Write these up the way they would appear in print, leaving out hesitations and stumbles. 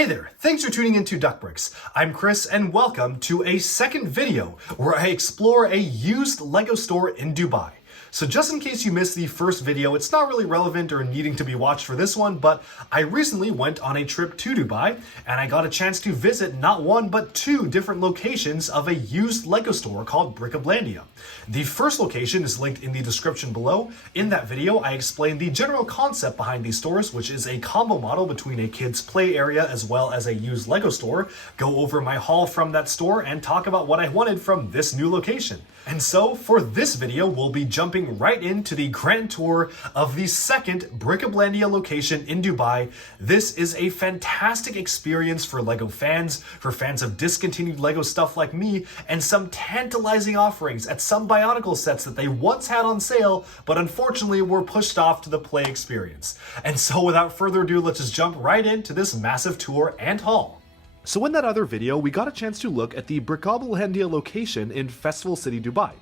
Hey there, thanks for tuning into Duckbricks. I'm Chris and welcome to a second video where I explore a used LEGO store in Dubai. So just in case you missed the first video, it's not really relevant or needing to be watched for this one, but I recently went on a trip to Dubai and I got a chance to visit not one but two different locations of a used LEGO store called Bricoblandia. The first location is linked in the description below. In that video, I explained the general concept behind these stores, which is a combo model between a kid's play area as well as a used LEGO store, go over my haul from that store, and talk about what I wanted from this new location. And so, for this video, we'll be jumping right into the grand tour of the second Bricoblandia location in Dubai. This is a fantastic experience for LEGO fans, for fans of discontinued LEGO stuff like me, and some tantalizing offerings at some Bionicle sets that they once had on sale, but unfortunately were pushed off to the play experience. And so without further ado, let's just jump right into this massive tour and haul. So in that other video, we got a chance to look at the Bricobilandia location in Festival City, Dubai.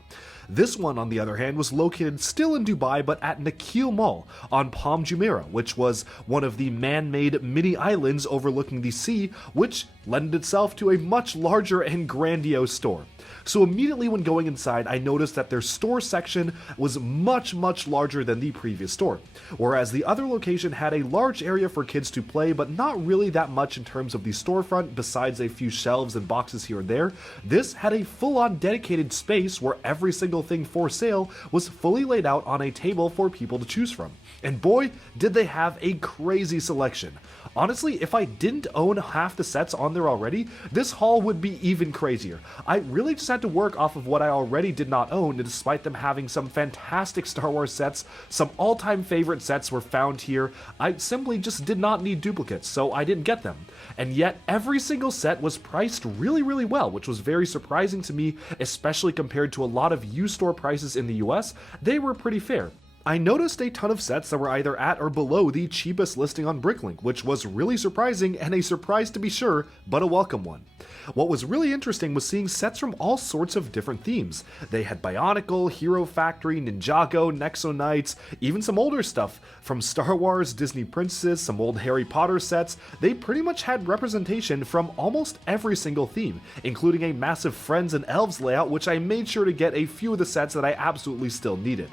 This one, on the other hand, was located still in Dubai, but at Nakheel Mall on Palm Jumeirah, which was one of the man-made mini islands overlooking the sea, which lended itself to a much larger and grandiose store. So immediately when going inside, I noticed that their store section was much larger than the previous store. Whereas the other location had a large area for kids to play, but not really that much in terms of the storefront besides a few shelves and boxes here and there. This had a full-on dedicated space where every single thing for sale was fully laid out on a table for people to choose from. And boy, did they have a crazy selection. Honestly, if I didn't own half the sets on there already, this haul would be even crazier. I really just had to work off of what I already did not own, and despite them having some fantastic Star Wars sets, some all-time favorite sets were found here, I simply just did not need duplicates, so I didn't get them. And yet, every single set was priced really well, which was very surprising to me, especially compared to a lot of used store prices in the US. They were pretty fair. I noticed a ton of sets that were either at or below the cheapest listing on Bricklink, which was really surprising, and a surprise to be sure, but a welcome one. What was really interesting was seeing sets from all sorts of different themes. They had Bionicle, Hero Factory, Ninjago, Nexo Knights, even some older stuff from Star Wars, Disney Princesses, some old Harry Potter sets. They pretty much had representation from almost every single theme, including a massive Friends and Elves layout, which I made sure to get a few of the sets that I absolutely still needed.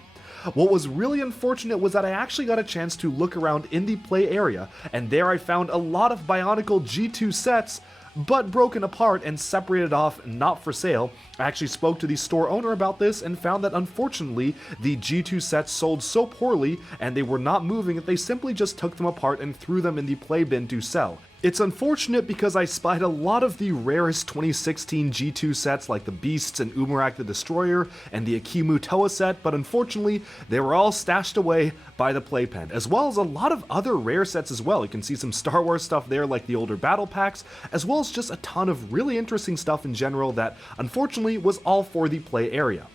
What was really unfortunate was that I actually got a chance to look around in the play area, and there I found a lot of Bionicle G2 sets, but broken apart and separated off, not for sale. I actually spoke to the store owner about this and found that unfortunately the G2 sets sold so poorly and they were not moving that they simply just took them apart and threw them in the play bin to sell. It's unfortunate because I spied a lot of the rarest 2016 G2 sets like the Beasts and Umarak the Destroyer and the Akimu Toa set, but unfortunately they were all stashed away by the playpen, as well as a lot of other rare sets as well. You can see some Star Wars stuff there like the older battle packs, as well as just a ton of really interesting stuff in general that unfortunately was all for the play area.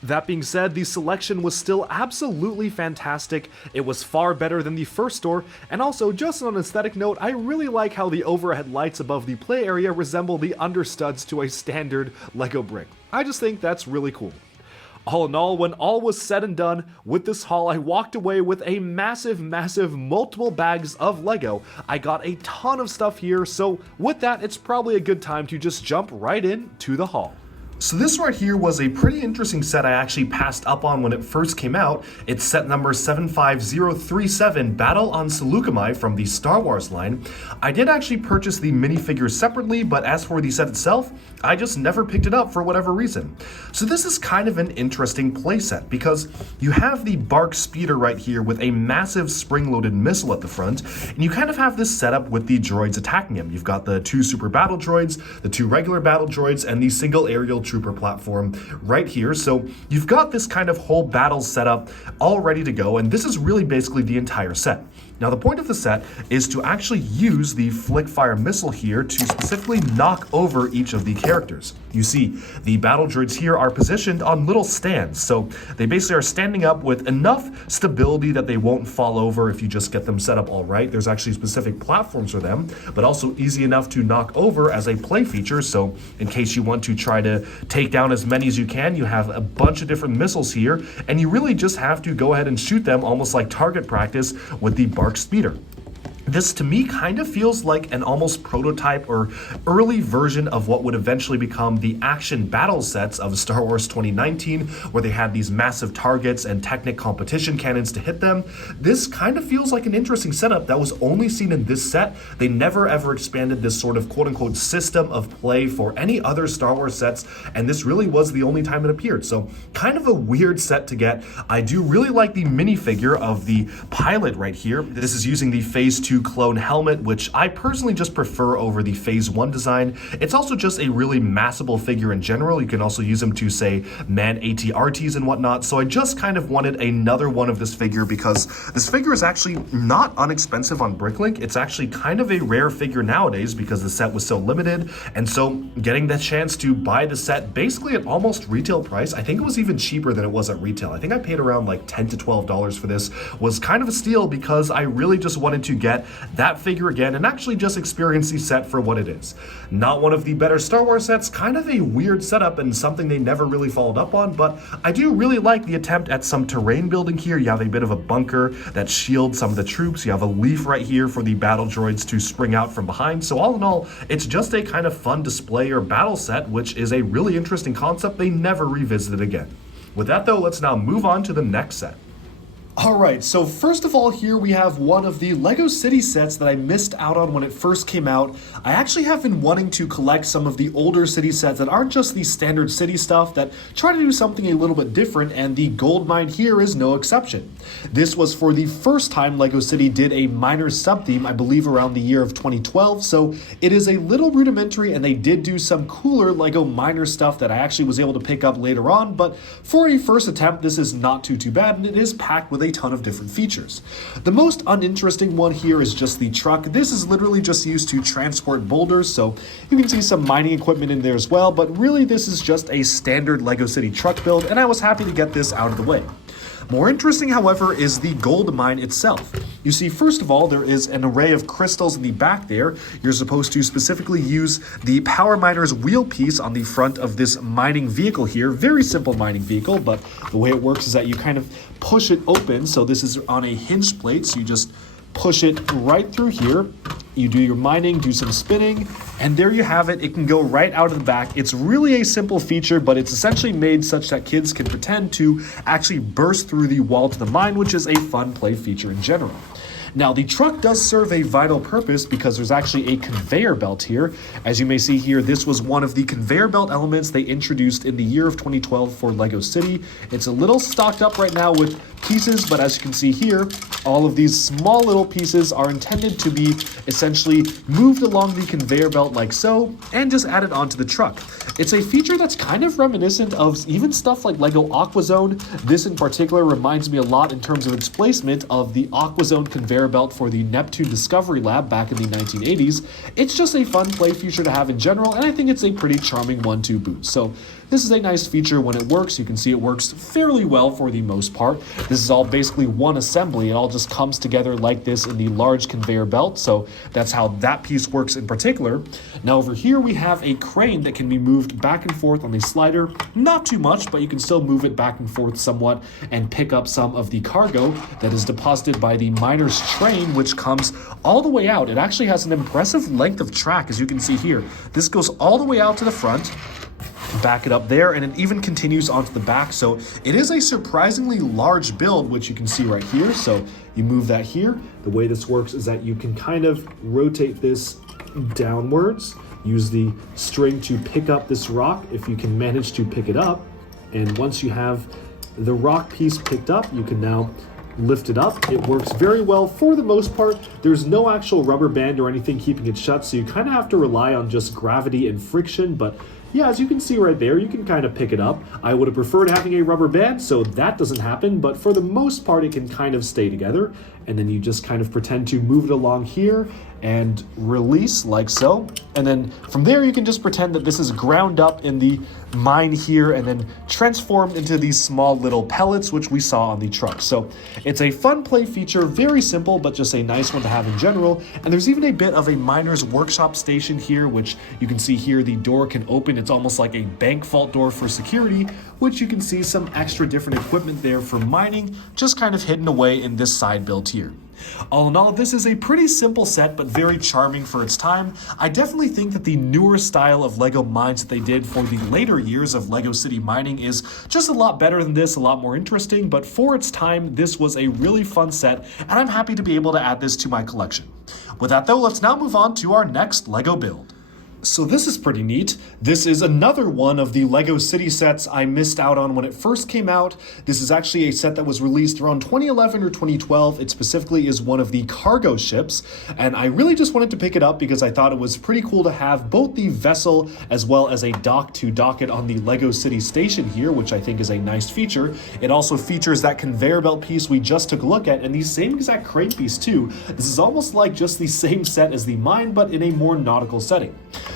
That being said, the selection was still absolutely fantastic. It was far better than the first store, and also, just on an aesthetic note, I really like how the overhead lights above the play area resemble the understuds to a standard LEGO brick. I just think that's really cool. All in all, when all was said and done with this haul, I walked away with a massive multiple bags of LEGO. I got a ton of stuff here, so with that, it's probably a good time to just jump right in to the haul. So this right here was a pretty interesting set I actually passed up on when it first came out. It's set number 75037, Battle on Saleucami from the Star Wars line. I did actually purchase the minifigures separately, but as for the set itself, I just never picked it up for whatever reason. So this is kind of an interesting playset because you have the Bark Speeder right here with a massive spring-loaded missile at the front, and you kind of have this setup with the droids attacking him. You've got the 2 super battle droids, the 2 regular battle droids, and the single aerial trooper platform right here. So you've got this kind of whole battle setup all ready to go, and this is really basically the entire set. Now the point of the set is to actually use the flick fire missile here to specifically knock over each of the characters. You see, the battle droids here are positioned on little stands, so they basically are standing up with enough stability that they won't fall over if you just get them set up all right. There's actually specific platforms for them, but also easy enough to knock over as a play feature, so in case you want to try to take down as many as you can, you have a bunch of different missiles here, and you really just have to go ahead and shoot them almost like target practice with the Bark Speeder. This to me kind of feels like an almost prototype or early version of what would eventually become the action battle sets of Star Wars 2019, where they had these massive targets and Technic competition cannons to hit them. This kind of feels like an interesting setup that was only seen in this set. They never ever expanded this sort of quote-unquote system of play for any other Star Wars sets, and this really was the only time it appeared. So kind of a weird set to get. I do really like the minifigure of the pilot right here. This is using the Phase 2 clone helmet, which I personally just prefer over the Phase 1 design. It's also just a really massable figure in general. You can also use them to, say, man AT-RTs and whatnot. So I just kind of wanted another one of this figure because this figure is actually not inexpensive on Bricklink. It's actually kind of a rare figure nowadays because the set was so limited. And so getting the chance to buy the set basically at almost retail price, I think it was even cheaper than it was at retail. I think I paid around like $10 to $12 for this, was kind of a steal because I really just wanted to get that figure again and actually just experience the set for what it is. Not one of the better Star Wars sets, kind of a weird setup and something they never really followed up on, but I do really like the attempt at some terrain building here. You have a bit of a bunker that shields some of the troops. You have a leaf right here for the battle droids to spring out from behind. So all in all, it's just a kind of fun display or battle set, which is a really interesting concept they never revisited again. With that though, let's now move on to the next set. Alright, so first of all here we have one of the LEGO City sets that I missed out on when it first came out. I actually have been wanting to collect some of the older city sets that aren't just the standard city stuff, that try to do something a little bit different, and the gold mine here is no exception. This was for the first time LEGO City did a minor sub-theme, I believe around the year of 2012, so it is a little rudimentary, and they did do some cooler LEGO minor stuff that I actually was able to pick up later on, but for a first attempt this is not too bad, and it is packed with a ton of different features. The most uninteresting one here is just the truck. This is literally just used to transport boulders, so you can see some mining equipment in there as well, but really this is just a standard LEGO City truck build, and I was happy to get this out of the way. More interesting, however, is the gold mine itself. You see, first of all, there is an array of crystals in the back there. You're supposed to specifically use the Power Miner's wheel piece on the front of this mining vehicle here. Very simple mining vehicle, but the way it works is that you kind of push it open. So this is on a hinge plate, so you just push it right through here. You do your mining, do some spinning, and there you have it. It can go right out of the back. It's really a simple feature, but it's essentially made such that kids can pretend to actually burst through the wall to the mine, which is a fun play feature in general. Now, the truck does serve a vital purpose because there's actually a conveyor belt here. As you may see here, this was one of the conveyor belt elements they introduced in the year of 2012 for LEGO City. It's a little stocked up right now with pieces, but as you can see here, all of these small little pieces are intended to be essentially moved along the conveyor belt like so, and just added onto the truck. It's a feature that's kind of reminiscent of even stuff like LEGO Aquazone. This in particular reminds me a lot in terms of its placement of the Aquazone conveyor belt for the Neptune Discovery Lab back in the 1980s. It's just a fun play feature to have in general, and I think it's a pretty charming one to boot. So this is a nice feature when it works. You can see it works fairly well for the most part. This is all basically one assembly. It all just comes together like this in the large conveyor belt. So that's how that piece works in particular. Now over here we have a crane that can be moved back and forth on the slider. Not too much, but you can still move it back and forth somewhat and pick up some of the cargo that is deposited by the miner's train, which comes all the way out. It actually has an impressive length of track, as you can see here. This goes all the way out to the front. Back it up there, and it even continues onto the back, so it is a surprisingly large build, which you can see right here. So you move that here. The way this works is that you can kind of rotate this downwards, use the string to pick up this rock if you can manage to pick it up, and once you have the rock piece picked up, you can now lift it up. It works very well for the most part. There's no actual rubber band or anything keeping it shut, so you kind of have to rely on just gravity and friction, but yeah, as you can see right there, you can kind of pick it up. I would have preferred having a rubber band, so that doesn't happen, but for the most part, it can kind of stay together. And then you just kind of pretend to move it along here and release like so. And then from there, you can just pretend that this is ground up in the mine here and then transformed into these small little pellets, which we saw on the truck. So it's a fun play feature, very simple, but just a nice one to have in general. And there's even a bit of a miner's workshop station here, which you can see here, the door can open. It's almost like a bank vault door for security, which you can see some extra different equipment there for mining, just kind of hidden away in this side build here. All in all, this is a pretty simple set, but very charming for its time. I definitely think that the newer style of LEGO mines that they did for the later years of LEGO City mining is just a lot better than this, a lot more interesting, but for its time, this was a really fun set, and I'm happy to be able to add this to my collection. With that though, let's now move on to our next LEGO build. So this is pretty neat. This is another one of the LEGO City sets I missed out on when it first came out. This is actually a set that was released around 2011 or 2012. It specifically is one of the cargo ships, and I really just wanted to pick it up because I thought it was pretty cool to have both the vessel as well as a dock to dock it on the LEGO City station here, which I think is a nice feature. It also features that conveyor belt piece we just took a look at, and the same exact crate piece too. This is almost like just the same set as the mine, but in a more nautical setting.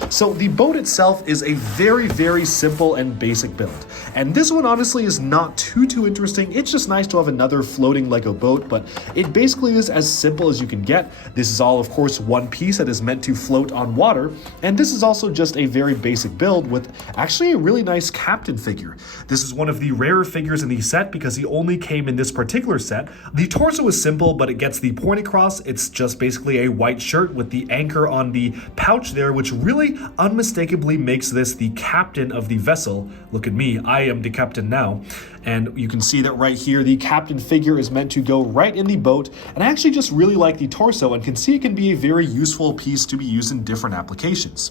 So the boat itself is a very, very simple and basic build. And this one honestly is not too interesting. It's just nice to have another floating LEGO boat, but it basically is as simple as you can get. This is all, of course, one piece that is meant to float on water. And this is also just a very basic build with actually a really nice captain figure. This is one of the rarer figures in the set because he only came in this particular set. The torso is simple, but it gets the point across. It's just basically a white shirt with the anchor on the pouch there, which really unmistakably makes this the captain of the vessel. Look at me, I am the captain now. And you can see that right here, the captain figure is meant to go right in the boat. And I actually just really like the torso and can see it can be a very useful piece to be used in different applications.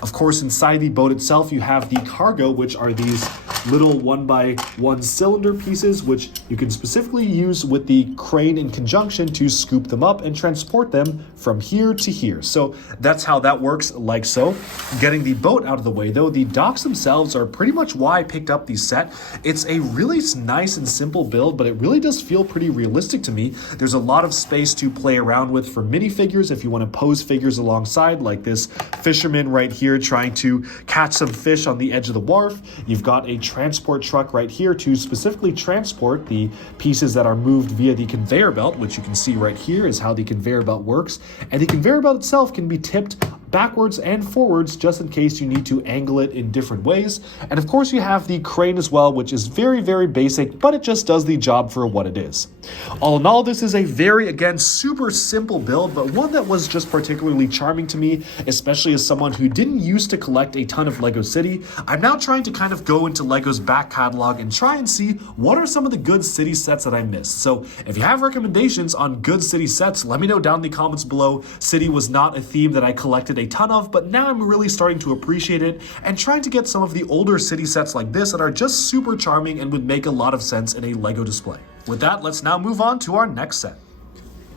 Of course, inside the boat itself, you have the cargo, which are these little 1x1 cylinder pieces, which you can specifically use with the crane in conjunction to scoop them up and transport them from here to here. So that's how that works, like so. Getting the boat out of the way though, the docks themselves are pretty much why I picked up the set. It's a really nice and simple build, but it really does feel pretty realistic to me. There's a lot of space to play around with for minifigures if you want to pose figures alongside, like this fisherman right here trying to catch some fish on the edge of the wharf. You've got a transport truck right here to specifically transport the pieces that are moved via the conveyor belt, which you can see right here is how the conveyor belt works. And the conveyor belt itself can be tipped backwards and forwards just in case you need to angle it in different ways. And of course you have the crane as well, which is very basic, but it just does the job for what it is. All in all, this is a very, again, super simple build, but one that was just particularly charming to me, especially as someone who didn't used to collect a ton of LEGO City. I'm now trying to kind of go into LEGO's back catalog and try and see what are some of the good city sets that I missed. So if you have recommendations on good city sets, let me know down in the comments below. City was not a theme that I collected a ton of, but now I'm really starting to appreciate it and trying to get some of the older city sets like this that are just super charming and would make a lot of sense in a LEGO display. With that, let's now move on to our next set.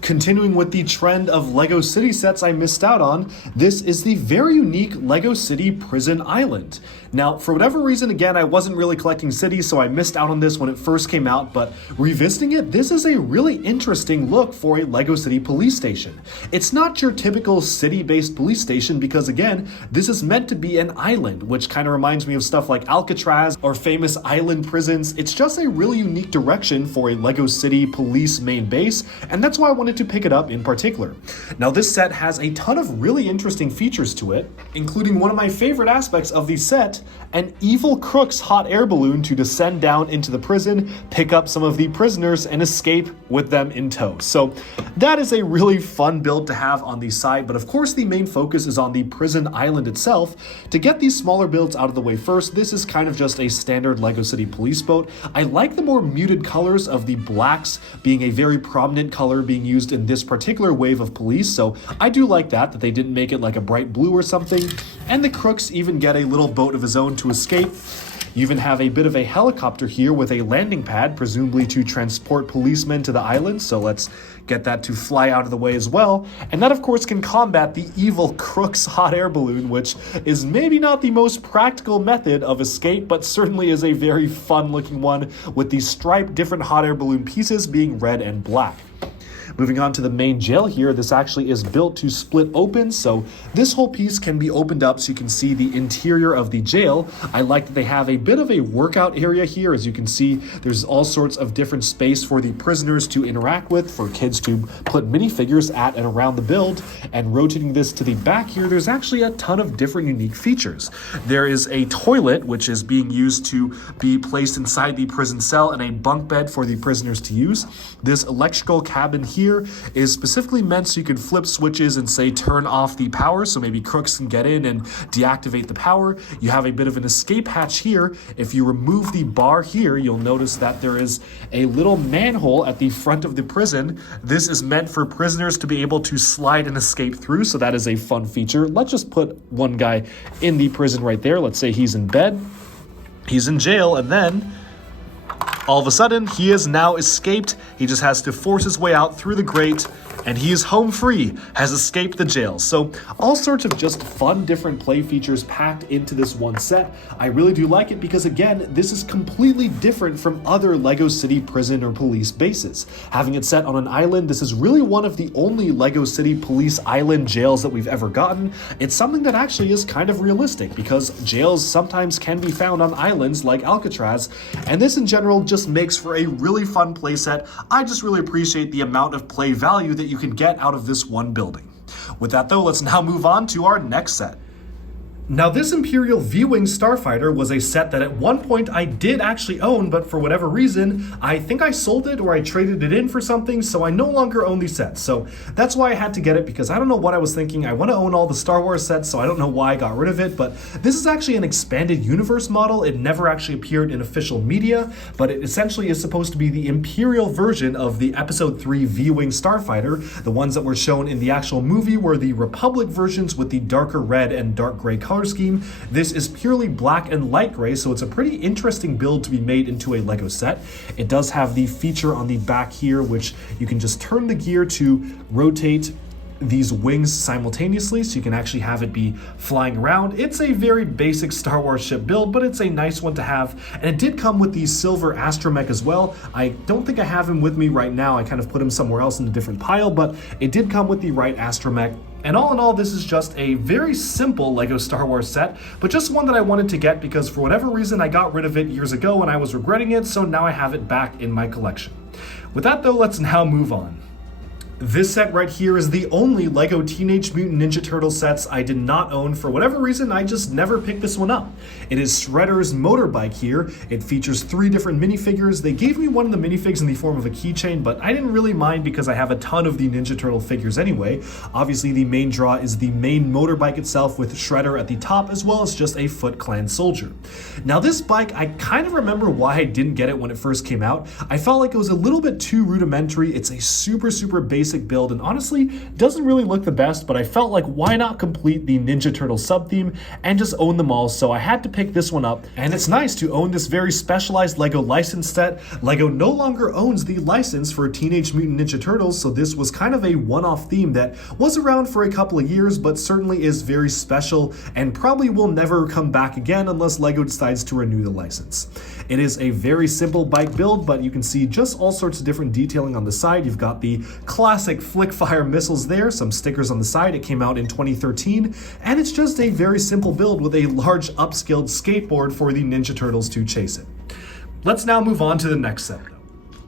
Continuing with the trend of LEGO City sets I missed out on, this is the very unique LEGO City Prison Island. Now, for whatever reason, again, I wasn't really collecting cities, so I missed out on this when it first came out, but revisiting it, this is a really interesting look for a LEGO City police station. It's not your typical city-based police station because, again, this is meant to be an island, which kind of reminds me of stuff like Alcatraz or famous island prisons. It's just a really unique direction for a LEGO City police main base, and that's why I wanted to pick it up in particular. Now, this set has a ton of really interesting features to it, including one of my favorite aspects of the set, an evil crook's hot air balloon to descend down into the prison, pick up some of the prisoners, and escape with them in tow. So that is a really fun build to have on the side, but of course the main focus is on the prison island itself. To get these smaller builds out of the way first, this is kind of just a standard LEGO City police boat. I like the more muted colors of the blacks being a very prominent color being used in this particular wave of police, so I do like that they didn't make it like a bright blue or something. And the crooks even get a little boat of his own to escape. You even have a bit of a helicopter here with a landing pad, presumably to transport policemen to the island, so let's get that to fly out of the way as well. And that, of course, can combat the evil crook's hot air balloon, which is maybe not the most practical method of escape, but certainly is a very fun-looking one, with the striped different hot air balloon pieces being red and black. Moving on to the main jail here, this actually is built to split open, so this whole piece can be opened up so you can see the interior of the jail. I like that they have a bit of a workout area here. As you can see, there's all sorts of different space for the prisoners to interact with, for kids to put minifigures at and around the build. And rotating this to the back here, there's actually a ton of different unique features. There is a toilet, which is being used to be placed inside the prison cell, and a bunk bed for the prisoners to use. This electrical cabin here here is specifically meant so you can flip switches and say turn off the power, so maybe crooks can get in and deactivate the power. You have a bit of an escape hatch here. If you remove the bar here, you'll notice that there is a little manhole at the front of the prison. This is meant for prisoners to be able to slide and escape through, so that is a fun feature. Let's just put one guy in the prison right there. Let's say he's in bed, he's in jail, and then all of a sudden he is now escaped. He just has to force his way out through the grate, and he is home free, has escaped the jail. So all sorts of just fun different play features packed into this one set. I really do like it because, again, this is completely different from other LEGO City prison or police bases. Having it set on an island, this is really one of the only LEGO City police island jails that we've ever gotten. It's something that actually is kind of realistic because jails sometimes can be found on islands like Alcatraz, and this in general just makes for a really fun play set. I just really appreciate the amount of play value that you can get out of this one building. With that though, let's now move on to our next set. Now, this Imperial V-wing starfighter was a set that at one point I did actually own, but for whatever reason, I think I sold it or I traded it in for something, so I no longer own these sets. So that's why I had to get it, because I don't know what I was thinking. I want to own all the Star Wars sets, so I don't know why I got rid of it, but this is actually an expanded universe model. It never actually appeared in official media, but it essentially is supposed to be the Imperial version of the Episode 3 V-wing starfighter. The ones that were shown in the actual movie were the Republic versions with the darker red and dark gray color scheme. This is purely black and light gray, so it's a pretty interesting build to be made into a LEGO set. It does have the feature on the back here, which you can just turn the gear to rotate these wings simultaneously, so you can actually have it be flying around. It's a very basic Star Wars ship build, but it's a nice one to have. And it did come with the silver astromech as well. I don't think I have him with me right now. I kind of put him somewhere else in a different pile, but it did come with the right astromech. And all in all, this is just a very simple LEGO Star Wars set, but just one that I wanted to get because for whatever reason I got rid of it years ago and I was regretting it, so now I have it back in my collection. With that though, let's now move on. This set right here is the only LEGO Teenage Mutant Ninja Turtles sets I did not own. For whatever reason, I just never picked this one up. It is Shredder's motorbike here. It features 3 different minifigures. They gave me one of the minifigs in the form of a keychain, but I didn't really mind because I have a ton of the Ninja Turtle figures anyway. Obviously, the main draw is the main motorbike itself with Shredder at the top, as well as just a Foot Clan soldier. Now, this bike, I kind of remember why I didn't get it when it first came out. I felt like it was a little bit too rudimentary. It's a super basic build and honestly doesn't really look the best, but I felt like why not complete the Ninja Turtle sub-theme and just own them all, so I had to pick this one up. And it's nice to own this very specialized LEGO license set. LEGO no longer owns the license for Teenage Mutant Ninja Turtles, so this was kind of a one-off theme that was around for a couple of years, but certainly is very special and probably will never come back again unless LEGO decides to renew the license. It is a very simple bike build, but you can see just all sorts of different detailing on the side. You've got the classic flick fire missiles there, some stickers on the side. It came out in 2013, and it's just a very simple build with a large upscaled skateboard for the Ninja Turtles to chase it. Let's now move on to the next set.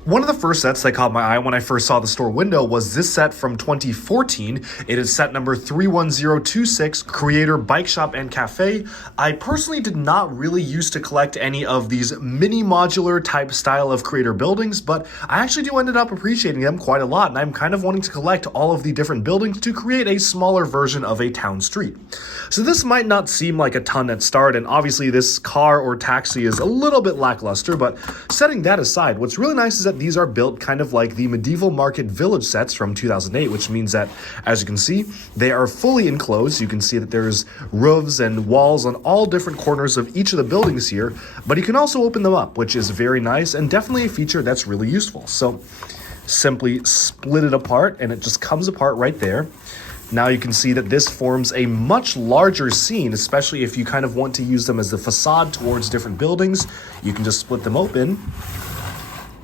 One of the first sets that caught my eye when I first saw the store window was this set from 2014. It is set number 31026, Creator Bike Shop and Cafe. I personally did not really used to collect any of these mini modular type style of creator buildings, but I actually do ended up appreciating them quite a lot, and I'm kind of wanting to collect all of the different buildings to create a smaller version of a town street. So this might not seem like a ton at start, and obviously this car or taxi is a little bit lackluster, but setting that aside, what's really nice is that these are built kind of like the medieval market village sets from 2008, which means that, as you can see, they are fully enclosed. You can see that there's roofs and walls on all different corners of each of the buildings here, but you can also open them up, which is very nice and definitely a feature that's really useful. So simply split it apart and it just comes apart right there. Now you can see that this forms a much larger scene, especially if you kind of want to use them as the facade towards different buildings. You can just split them open.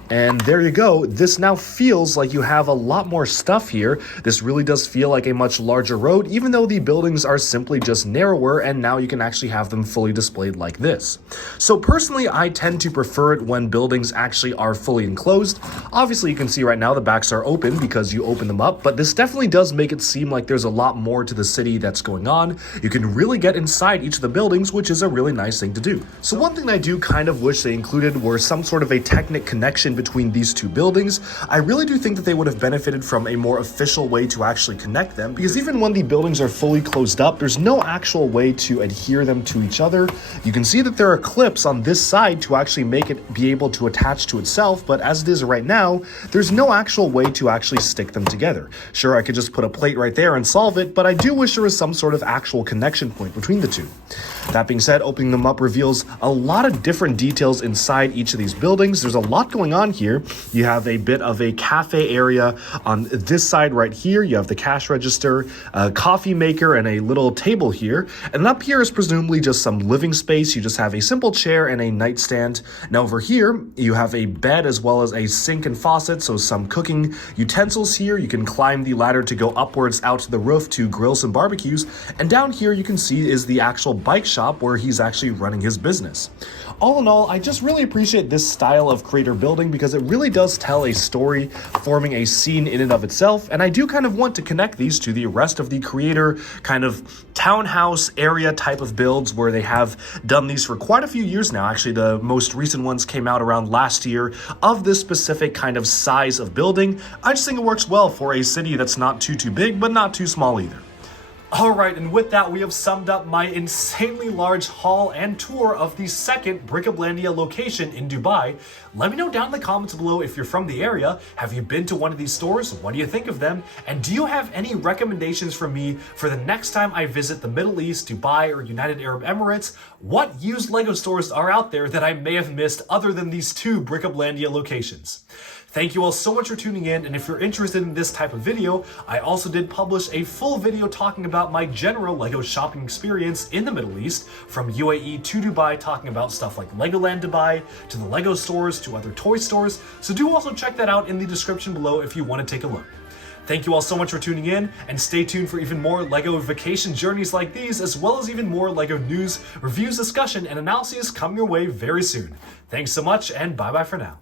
And there you go. This now feels like you have a lot more stuff here. This really does feel like a much larger road, even though the buildings are simply just narrower, and now you can actually have them fully displayed like this. So personally, I tend to prefer it when buildings actually are fully enclosed. Obviously, you can see right now the backs are open because you open them up, but this definitely does make it seem like there's a lot more to the city that's going on. You can really get inside each of the buildings, which is a really nice thing to do. So one thing I do kind of wish they included were some sort of a Technic connection between these two buildings, I really do think that they would have benefited from a more official way to actually connect them, because even when the buildings are fully closed up, there's no actual way to adhere them to each other. You can see that there are clips on this side to actually make it be able to attach to itself, but as it is right now, there's no actual way to actually stick them together. Sure, I could just put a plate right there and solve it, but I do wish there was some sort of actual connection point between the two. That being said, opening them up reveals a lot of different details inside each of these buildings. There's a lot going on here. You have a bit of a cafe area on this side right here. You have the cash register, a coffee maker, and a little table here. And up here is presumably just some living space. You just have a simple chair and a nightstand. Now over here, you have a bed as well as a sink and faucet, so some cooking utensils here. You can climb the ladder to go upwards out to the roof to grill some barbecues. And down here you can see is the actual bike shop where he's actually running his business. All in all, I just really appreciate this style of creator building because it really does tell a story, forming a scene in and of itself, and I do kind of want to connect these to the rest of the creator kind of townhouse area type of builds where they have done these for quite a few years now. Actually, the most recent ones came out around last year of this specific kind of size of building. I just think it works well for a city that's not too big, but not too small either. Alright, and with that, we have summed up my insanely large haul and tour of the second Bricoblandia location in Dubai. Let me know down in the comments below if you're from the area. Have you been to one of these stores? What do you think of them? And do you have any recommendations for me for the next time I visit the Middle East, Dubai, or United Arab Emirates? What used Lego stores are out there that I may have missed other than these two Bricoblandia locations? Thank you all so much for tuning in, and if you're interested in this type of video, I also did publish a full video talking about my general Lego shopping experience in the Middle East, from UAE to Dubai, talking about stuff like Legoland Dubai, to the Lego stores, to other toy stores, so do also check that out in the description below if you want to take a look. Thank you all so much for tuning in, and stay tuned for even more LEGO vacation journeys like these, as well as even more LEGO news, reviews, discussion, and analyses coming your way very soon. Thanks so much, and bye-bye for now.